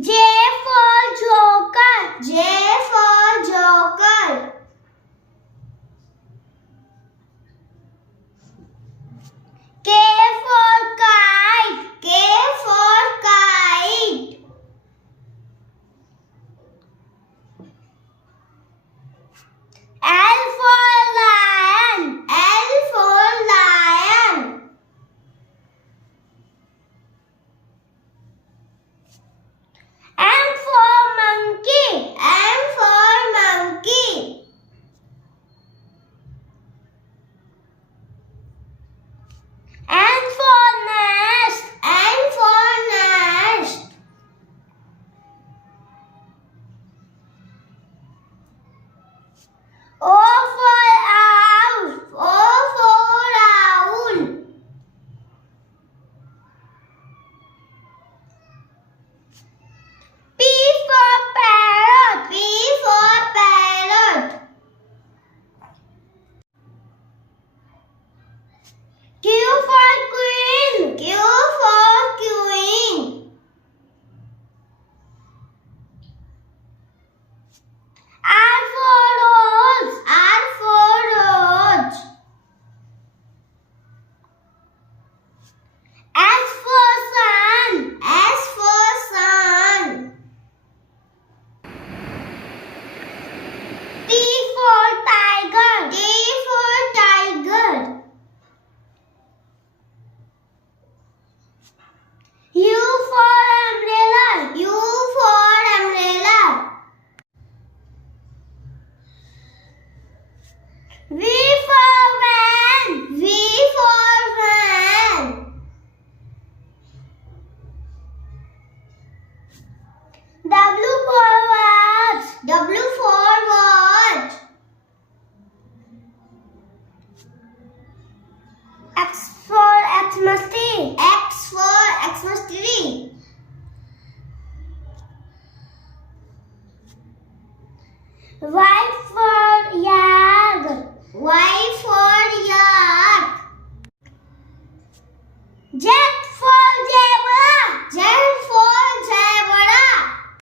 J for joker. J for joker. K for kite. K for kite. L for lion. L for lion. M for monkey. M for monkey. N for nest. N for nest. O for owl. O for owl. P for parrot. P for parrot. Q for queen. Q for queen. R for rose. R for rose. S for sun. S for sun. T for tiger. T for tiger. U for umbrella. U for umbrella. V for van. V for van. W for watch. W for watch. X for Xmas tree. X for Xmas tree. Y for yard. Y for yard. Z